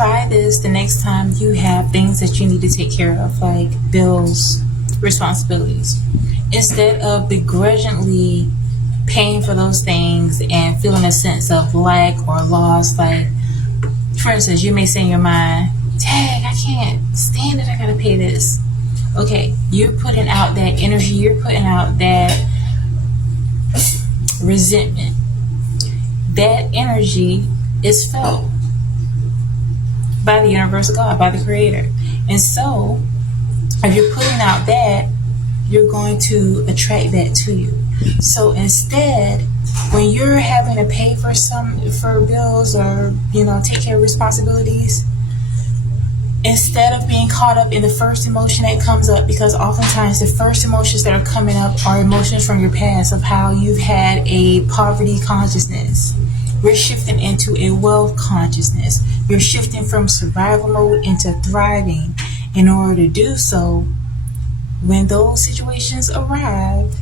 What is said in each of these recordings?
try this the next time you have things that you need to take care of, like bills, responsibilities. Instead of begrudgingly paying for those things and feeling a sense of lack or loss, like, for instance, you may say in your mind, dang, I can't stand it, I gotta pay this. Okay, you're putting out that energy, you're putting out that resentment. That energy is felt by the universal God, by the Creator. And so, if you're putting out that, you're going to attract that to you. So instead, when you're having to pay for bills or take care of responsibilities, instead of being caught up in the first emotion that comes up, because oftentimes the first emotions that are coming up are emotions from your past of how you've had a poverty consciousness. We're shifting into a wealth consciousness. You're shifting from survival mode into thriving. In order to do so, when those situations arrive,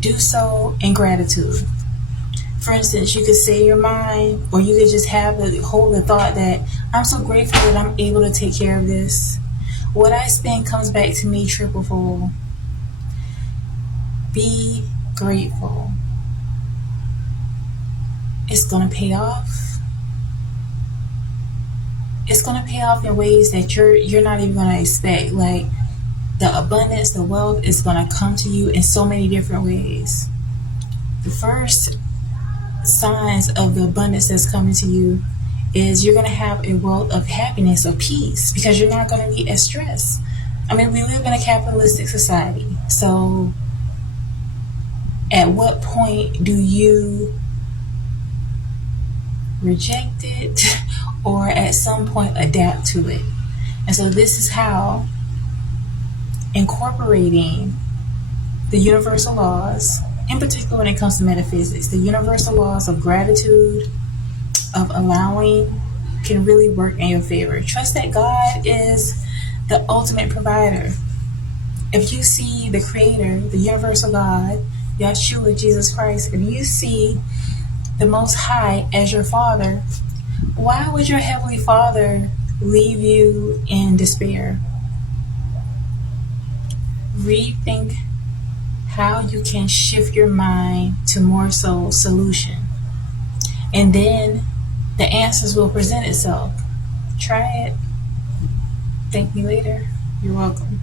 do so in gratitude. For instance, you could say in your mind, or you could just hold the thought that I'm so grateful that I'm able to take care of this. What I spend comes back to me triplefold. Be grateful. It's going to pay off. It's going to pay off in ways that you're not even going to expect. Like, the abundance, the wealth is going to come to you in so many different ways. The first signs of the abundance that's coming to you is you're going to have a wealth of happiness or peace, because you're not going to be as stressed. I mean, we live in a capitalistic society. So at what point do you reject it or at some point adapt to it? And so this is how incorporating the universal laws, in particular when it comes to metaphysics, the universal laws of gratitude, of allowing, can really work in your favor. Trust that God is the ultimate provider. If you see the Creator, the universal God, Yeshua, Jesus Christ, if you see the Most High as your Father, why would your Heavenly Father leave you in despair? Rethink how you can shift your mind to more so solution. And then the answers will present itself. Try it. Thank me later. You're welcome.